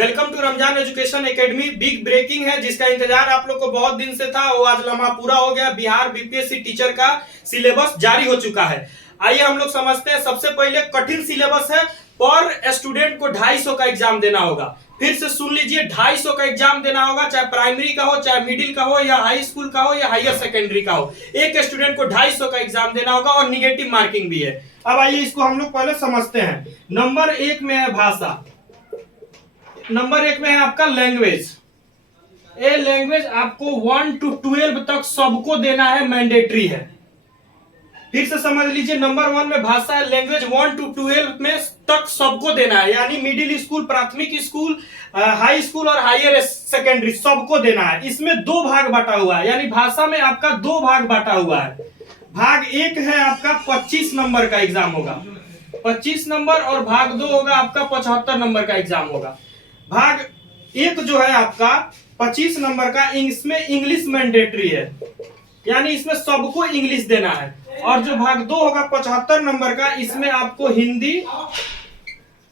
Welcome to Ramzan education academy. Big breaking है जिसका इंतजार आप लोग को बहुत दिन से था, वो आज लम्हा पूरा हो गया। बिहार बीपीएससी टीचर का सिलेबस जारी हो चुका है। आइए हम लोग समझते हैं। सबसे पहले कठिन सिलेबस है। पर स्टूडेंट को 250 का एग्जाम देना होगा। फिर से सुन लीजिए, 250 का एग्जाम देना होगा, चाहे प्राइमरी का हो, चाहे मिडिल का हो, या हाई स्कूल का हो, या हायर सेकेंडरी का हो। एक स्टूडेंट को 250 का एग्जाम देना होगा और निगेटिव मार्किंग भी है। अब आइए इसको हम लोग पहले समझते हैं। नंबर 1 में है भाषा, नंबर 1 में है आपका लैंग्वेज। ये लैंग्वेज आपको 1 to 12 तक सबको देना है, मैंडेटरी है। फिर से समझ लीजिए, नंबर 1 में भाषा है, लैंग्वेज 1 to 12 में तक सबको देना है, यानी मिडिल स्कूल, प्राथमिक स्कूल, हाई स्कूल और हायर सेकेंडरी सबको देना है। इसमें 2 भाग बांटा हुआ है, यानी भाषा में आपका 2 भाग बांटा हुआ है। भाग 1 है आपका 25 नंबर का एग्जाम होगा, 25 नंबर, और भाग 2 होगा आपका 75 नंबर का एग्जाम होगा। भाग 1 जो है आपका 25 नंबर का, इसमें इंग्लिश मैंडेटरी है, यानी इसमें सबको इंग्लिश देना है। और जो भाग 2 होगा 75 नंबर का, इसमें आपको हिंदी,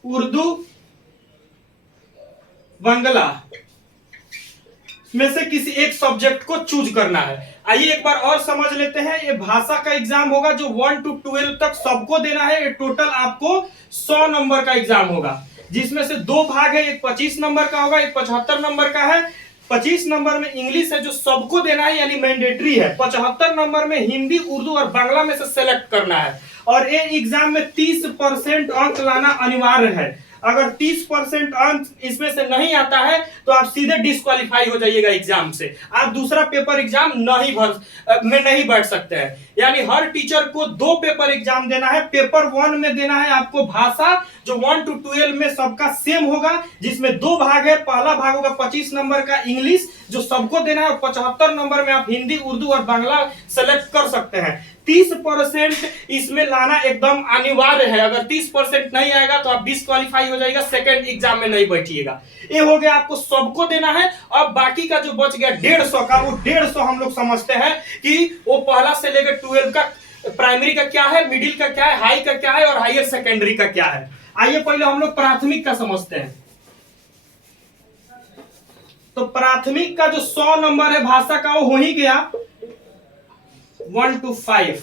उर्दू, बांग्ला में से किसी एक सब्जेक्ट को चूज करना है। आइए एक बार और समझ लेते हैं। ये भाषा का एग्जाम होगा जो 1 to 12 तक सबको देना है। ये टोटल आपको 100 नंबर का एग्जाम होगा, जिसमें से 2 भाग है, एक 25 नंबर का होगा, एक 75 नंबर का है। 25 नंबर में इंग्लिश है जो सबको देना है, यानी मैंडेटरी है। 75 नंबर में हिंदी, उर्दू और बांग्ला में से सेलेक्ट करना है। और ये एग्जाम में 30% अंक लाना अनिवार्य है। अगर 30% अंक इसमें से नहीं आता है तो आप सीधे डिस्क्वालीफाई हो जाइएगा एग्जाम से। आप दूसरा पेपर एग्जाम नहीं बैठ सकते हैं। यानी हर टीचर को 2 पेपर एग्जाम देना है। पेपर 1 में देना है आपको भाषा, जो 1 to 12 में सबका सेम होगा, जिसमें 2 भाग है। पहला भाग होगा 25 नंबर का इंग्लिश, जो सबको देना है, और 75 नंबर में आप हिंदी, उर्दू और बांग्ला सेलेक्ट कर सकते हैं। 30% इसमें लाना एकदम अनिवार्य है। अगर 30% नहीं आएगा तो आप डिस्क्वालीफाई हो जाएगा, सेकंड एग्जाम में नहीं बैठिएगा। ये हो गया, आपको सबको देना है। अब बाकी का जो बच गया 150 का, वो 150 हम लोग समझते हैं कि वो पहला से लेकर 12 का प्राइमरी का क्या है, मिडिल का क्या है, हाई का क्या है और हायर सेकेंडरी का क्या है। आइए पहले हम लोग प्राथमिक का समझते हैं। तो प्राथमिक का जो 100 नंबर है भाषा का, वो हो ही गया 1 to 5।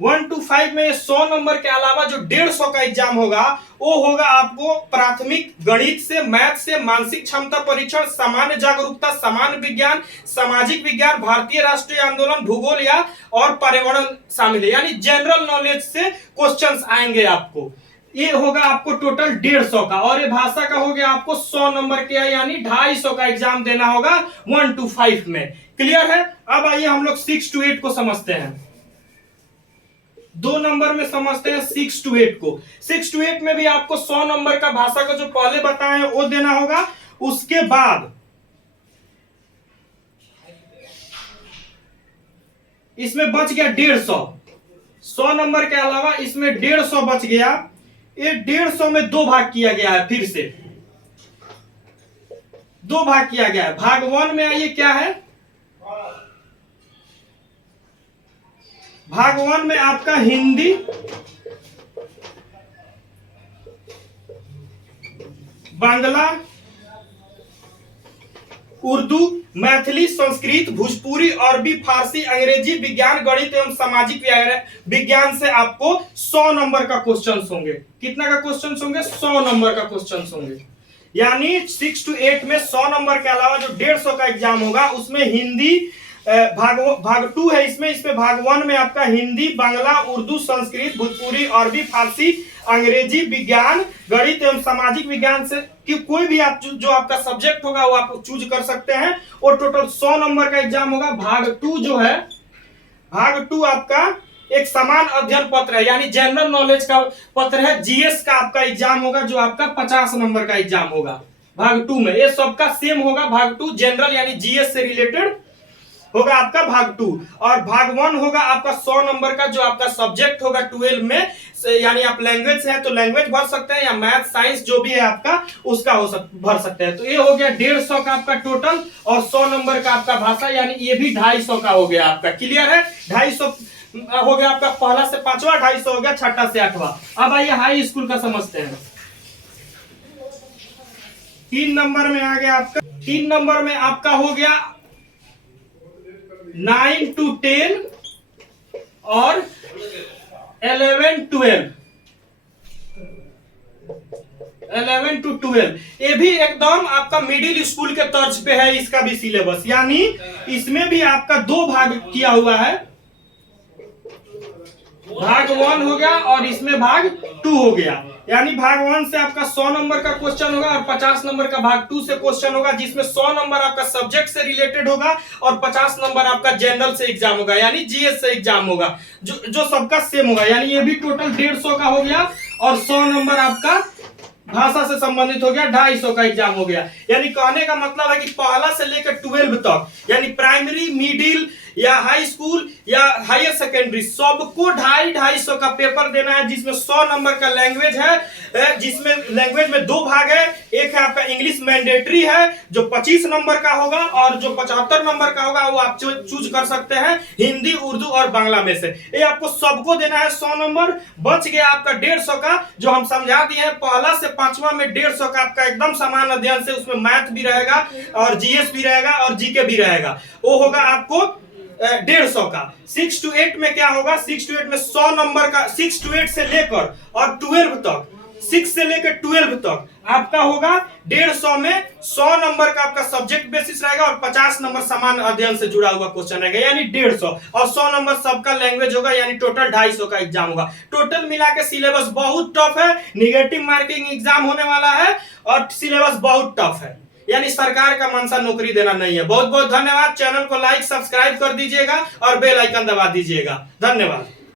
1 to 5 में 100 नंबर के अलावा जो 150 का एग्जाम होगा, वो होगा आपको प्राथमिक गणित से, मैथ से, मानसिक क्षमता परीक्षण, सामान्य जागरूकता, सामान्य विज्ञान, सामाजिक विज्ञान, भारतीय राष्ट्रीय आंदोलन, भूगोल या और पर्यावरण शामिल है, यानी जनरल नॉलेज से क्वेश्चंस आएंगे आपको। ये होगा आपको टोटल 150 का। और ये भाषा का हो गया आपको 100 नंबर के, यानी 250 का एग्जाम देना होगा 1 to 5 में। क्लियर है? अब आइए हम लोग 6 to 8 को समझते हैं। 2 नंबर में समझते हैं 6 to 8 को। 6 to 8 में भी आपको 100 नंबर का भाषा का जो पहले बताए हैं वो देना होगा। उसके बाद इसमें बच गया 150। 100 नंबर के अलावा इसमें 150 बच गया। ये 150 में 2 भाग किया गया है। फिर से 2 भाग किया गया है। भाग 1 में आइए क्या है, भाग 1 में आपका हिंदी, बांग्ला, उर्दू, मैथिली, संस्कृत, भोजपुरी, अरबी, फारसी, अंग्रेजी, विज्ञान, गणित एवं सामाजिक विज्ञान से आपको 100 नंबर का क्वेश्चन होंगे। कितना का क्वेश्चन होंगे? 100 नंबर का क्वेश्चन होंगे। यानी 6 to 8 में 100 नंबर के अलावा जो 150 का एग्जाम होगा, उसमें हिंदी भाग 2 है। इसमें भाग 1 में आपका हिंदी, बांग्ला, उर्दू, संस्कृत, भोजपुरी, अरबी, फारसी, अंग्रेजी, विज्ञान, गणित एवं सामाजिक विज्ञान से कि कोई भी आप जो आपका सब्जेक्ट होगा वो आप चूज कर सकते हैं। और टोटल 100 नंबर का एग्जाम होगा। भाग 2 जो है, भाग 2 आपका एक समान अध्ययन पत्र है, यानी जनरल नॉलेज का पत्र है। जीएस का आपका एग्जाम होगा, जो आपका 50 नंबर का एग्जाम होगा भाग 2 में। ये सबका सेम होगा। भाग 2 जनरल यानी जीएस से रिलेटेड होगा आपका भाग 2। और भाग 1 होगा आपका 100 नंबर का, जो आपका सब्जेक्ट होगा 12 में, यानी आप लैंग्वेज से है तो लैंग्वेज भर सकते हैं, या मैथ, साइंस जो भी है आपका उसका भर सकते हैं। तो ये हो गया 150 का आपका टोटल, और 100 नंबर का आपका भाषा, यानी ये भी 250 का हो गया आपका। क्लियर है? 250 हो गया आपका पहला से 5वां, 250 हो गया छठा से 8वां। अब आइए हाई स्कूल का समझते हैं। 3 नंबर में आ गया आपका, 3 नंबर में आपका हो गया 9 to 10 और 11 to 12। ये भी एकदम आपका मिडिल स्कूल के तर्ज पे है इसका भी सिलेबस, यानी इसमें भी आपका 2 भाग किया हुआ है, भाग 1 हो गया और इसमें भाग 2 हो गया। यानी भाग 1 से आपका 100 नंबर का क्वेश्चन होगा और 50 नंबर का भाग 2 से क्वेश्चन होगा, जिसमें 100 नंबर आपका सब्जेक्ट से रिलेटेड होगा और 50 नंबर आपका जनरल से एग्जाम होगा, यानी जीएस से एग्जाम होगा, जो सबका सेम होगा। यानी ये भी टोटल 150 का हो गया और 100 नंबर आपका भाषा से संबंधित हो गया, 250 का एग्जाम हो गया। यानी कहने का मतलब है कि पहला से लेकर 12 तक, यानी प्राइमरी, मिडिल या हाई स्कूल या हायर सेकेंडरी, सबको 250 का पेपर देना है, जिसमें 100 नंबर का लैंग्वेज है, जिसमें लैंग्वेज में 2 भाग है। एक है आपका इंग्लिश मैंडेटरी है जो 25 नंबर का होगा, और जो 75 नंबर का होगा वो आप चूज कर सकते हैं हिंदी, उर्दू और बांग्ला में से। ये आपको सबको देना है 100 नंबर। बच गया आपका 150 का, जो हम समझा दिए हैं, पहला से 5वां में 150 का आपका एकदम समान अध्ययन से, उसमें मैथ भी रहेगा और जीएस भी रहेगा और जीके भी रहेगा, वो होगा आपको 150 का। 6 to 8 में क्या होगा, 6 to 8 में 100 नंबर का, 6 to 8 से लेकर और 12 तक, 6 से लेकर 12 तक आपका होगा 150 में 100 नंबर का आपका सब्जेक्ट बेसिस रहेगा और 50 नंबर समान अध्ययन से जुड़ा हुआ क्वेश्चन रहेगा, यानी 150, और 100 नंबर सबका लैंग्वेज होगा, यानी टोटल 250 का एग्जाम होगा। टोटल मिला के सिलेबस बहुत टफ है, निगेटिव मार्किंग एग्जाम होने वाला है और सिलेबस बहुत टफ है, यानी सरकार का मनसा नौकरी देना नहीं है। बहुत बहुत धन्यवाद। चैनल को लाइक सब्सक्राइब कर दीजिएगा और बेल आइकन दबा दीजिएगा। धन्यवाद।